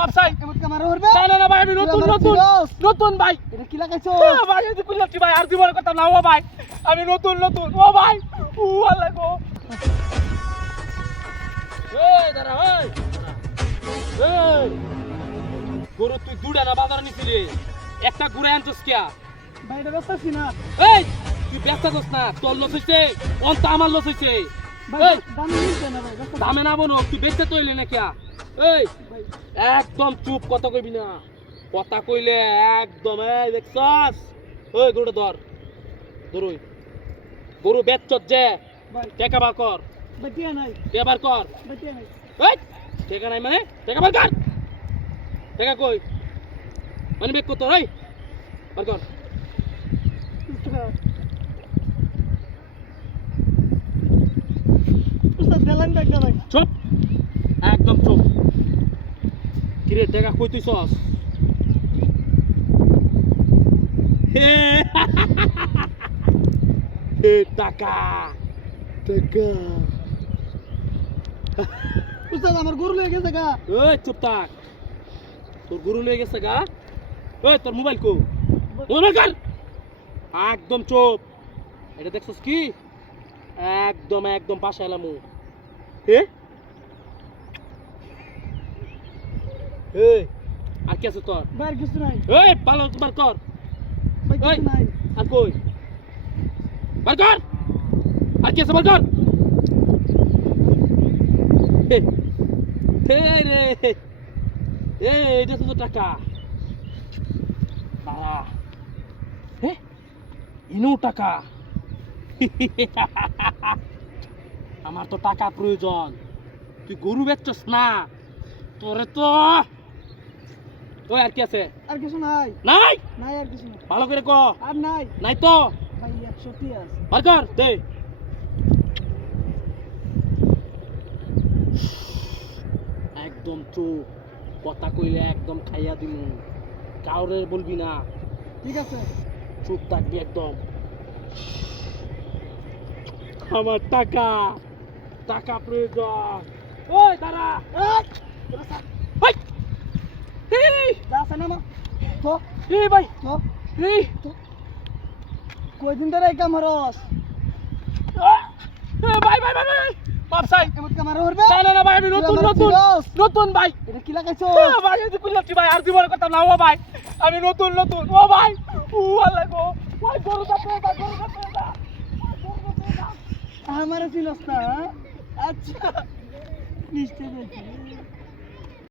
মাপ চাই। এমন কামার হরবে না না না ভাই আমি নতুন নতুন নতুন ভাই। এটা কি লাগাইছো ভাই এই কুল্লাচ্ছি ভাই আর জীবনে করতাম না ও ভাই। আমি নতুন নতুন ও ভাই। ও আল্লাহ গো। এই দাঁড়া এই। এই গরু তুই দুড়া না বাজারে নিছিলি একটা গুড়া আনছস কিয়া? ভাই এটা ব্যস্ত না এই তুই ব্যস্ত করছ না তোর লস হইছে অন্ত আমার লস হইছে। ভাই এই দাম নিতে না ভাই ব্যস্ত দামে না বনো তুই বেচতে তো হইলে না কিয়া? এই ভাই একদম চুপ কথা কইবি না কথা কইলে একদম এই দেখছস ওই গরুটা ধর ধরুই গরু বেচছত যে ভাই টাকা বার কর বাটিয়া নাই কে বার কর বাটিয়া নাই এই টাকা নাই মানে টাকা বার কর টাকা কই মানে বেক কত রে বার কর উস্তাদ দেলান ডাক ভাই চুপ একদম চুপ কিরে টাকা কই তুই সস হে হে টাকা টাকা উস্তাদ আমার গরু লয়ে গেছে গা ওই চুপ থাক তোর গরু লয়ে গেছে গা ওই তোর মোবাইল কো মোবাইল কর একদম চুপ এটা দেখছস কি একদম একদম পাশে এলাম এ এই আর কি আছে তোর ভাই আর কিছু নাই এই ভালো বার কর ভাই ওই কিছু নাই আর কই বার কর আর কি আছে বার কর এই রে এই এটা তো টাকা দাঁড়া ইনু টাকা আমার তো টাকা প্রয়োজন তুই গরু বেচছস না তোরে তো ওই আর কি আছে আর কিছু নাই নাই নাই আর কিছু নাই ভালো করে ক আর নাই নাই তো ভাই 100 আছে বার কর দে একদম চুপ কথা কইলে একদম খাইয়া দিমু কাউরে বলবি না ঠিক আছে চুপ থাকবি একদম আমার টাকা টাকা প্রয়োজন ওই দাঁড়া ওই এই যা আছে না মা তো এই ভাই তো এই কয়দিন ধরে এই কাম হরস ভাই ভাই ভাই ভাই মাপ চাই। এমন কামার হরবে না না না ভাই আমি নতুন নতুন নতুন ভাই। এটা কি লাগাইছো ভাই এই কুল্লাচ্ছি ভাই আর জীবনে করতাম না ও ভাই। আমি নতুন নতুন ও ভাই। ও আল্লাহ গো ভাই গরুটা পেয়ে যা আমার চিনস না আচ্ছা নিশ্চয়